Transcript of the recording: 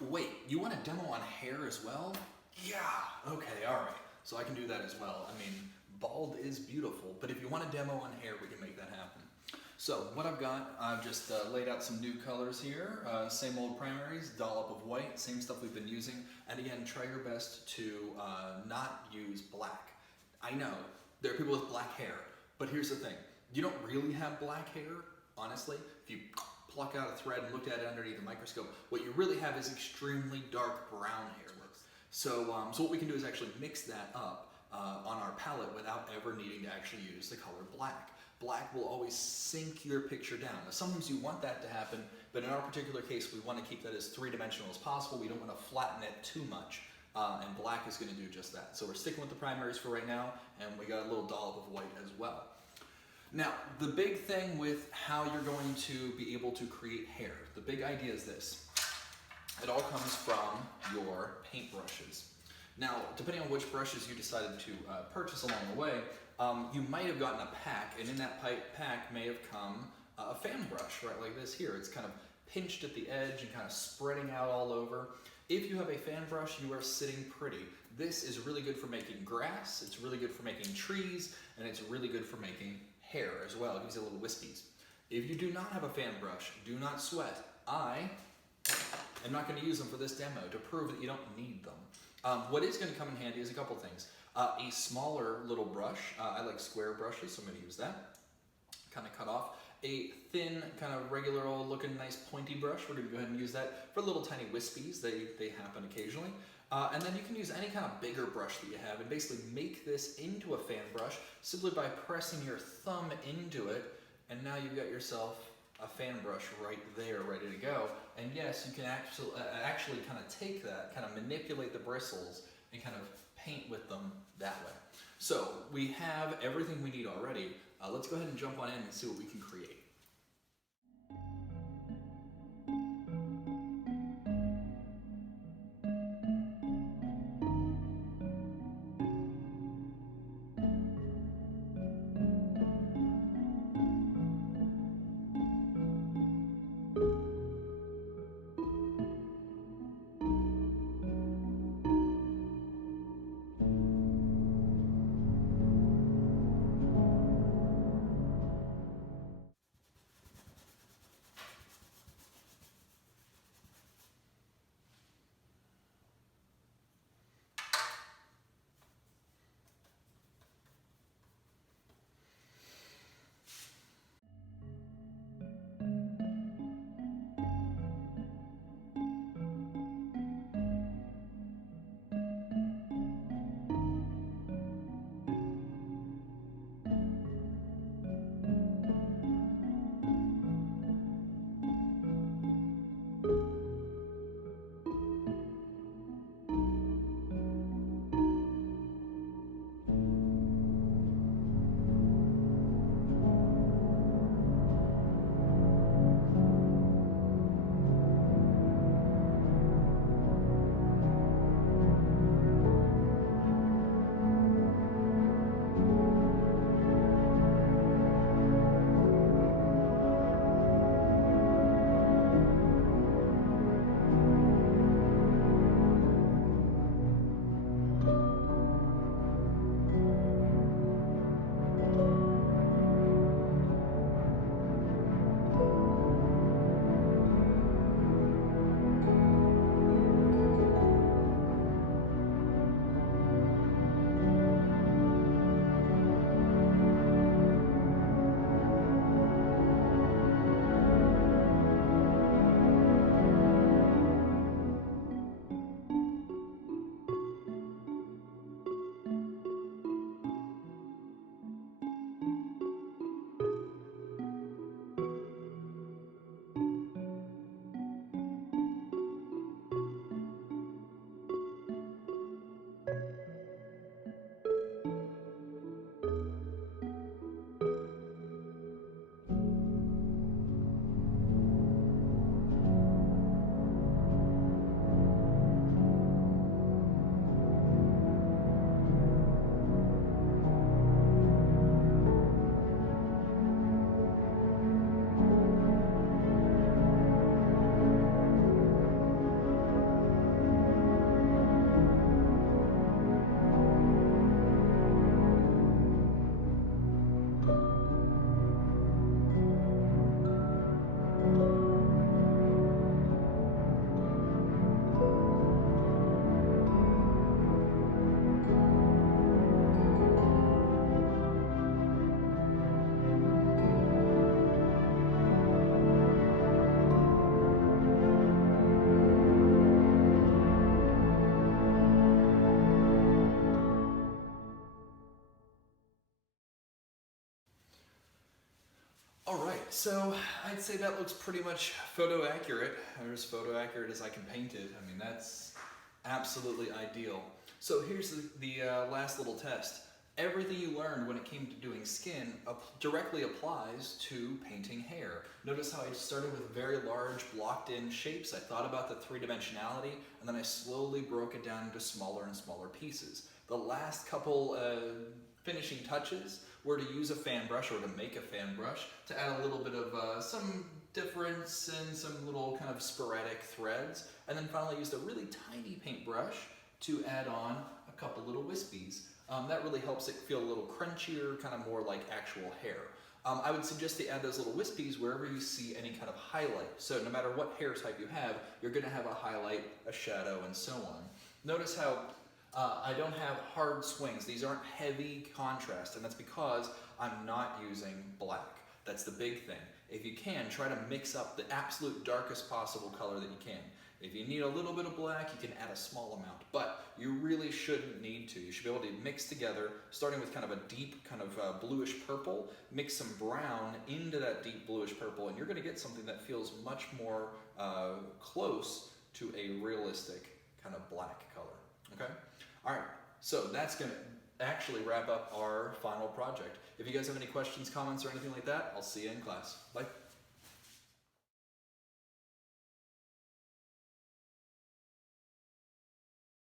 Wait, you want a demo on hair as well? Yeah, okay, alright. So I can do that as well. I mean, bald is beautiful, but if you want a demo on hair, we can make that happen. So what I've got, I've just laid out some new colors here. Same old primaries, dollop of white, same stuff we've been using. And again, try your best to not use black. I know, there are people with black hair, but here's the thing. You don't really have black hair, honestly. If you pluck out a thread and look at it underneath a microscope, what you really have is extremely dark brown hair. So what we can do is actually mix that up on our palette without ever needing to actually use the color black. Black will always sink your picture down. Now sometimes you want that to happen, but in our particular case we want to keep that as three-dimensional as possible. We don't want to flatten it too much, and black is going to do just that. So we're sticking with the primaries for right now, and we got a little dollop of white as well. Now, the big thing with how you're going to be able to create hair, the big idea is this. It all comes from your paintbrushes. Now, depending on which brushes you decided to purchase along the way, you might have gotten a pack, and in that pack may have come a fan brush, right, like this here. It's kind of pinched at the edge and kind of spreading out all over. If you have a fan brush, you are sitting pretty. This is really good for making grass, it's really good for making trees, and it's really good for making hair as well. It gives you little wispies. If you do not have a fan brush, do not sweat. I am not going to use them for this demo to prove that you don't need them. What is going to come in handy is a couple things. A smaller little brush. I like square brushes, so I'm going to use that. Kind of cut off. A thin, kind of regular old looking nice pointy brush. We're going to go ahead and use that for little tiny wispies. They happen occasionally. And then you can use any kind of bigger brush that you have and basically make this into a fan brush simply by pressing your thumb into it, and now you've got yourself a fan brush right there, ready to go. And yes, you can actually kind of take that, kind of manipulate the bristles, and kind of paint with them that way. So we have everything we need already. Let's go ahead and jump on in and see what we can create. All right, so I'd say that looks pretty much photo accurate, or as photo accurate as I can paint it. I mean, that's absolutely ideal. So here's the last little test. Everything you learned when it came to doing skin directly applies to painting hair. Notice how I started with very large blocked-in shapes. I thought about the three-dimensionality, and then I slowly broke it down into smaller and smaller pieces. The last couple finishing touches were to use a fan brush, or to make a fan brush, to add a little bit of some difference and some little kind of sporadic threads, and then finally used a really tiny paintbrush to add on a couple little wispies. That really helps it feel a little crunchier, kind of more like actual hair. I would suggest to add those little wispies wherever you see any kind of highlight. So no matter what hair type you have, you're going to have a highlight, a shadow, and so on. Notice how I don't have hard swings. These aren't heavy contrast, and that's because I'm not using black. That's the big thing. If you can, try to mix up the absolute darkest possible color that you can. If you need a little bit of black, you can add a small amount, but you really shouldn't need to. You should be able to mix together, starting with kind of a deep kind of bluish purple, mix some brown into that deep bluish purple, and you're going to get something that feels much more close to a realistic kind of black color, okay? All right, so that's going to actually wrap up our final project. If you guys have any questions, comments, or anything like that, I'll see you in class. Bye.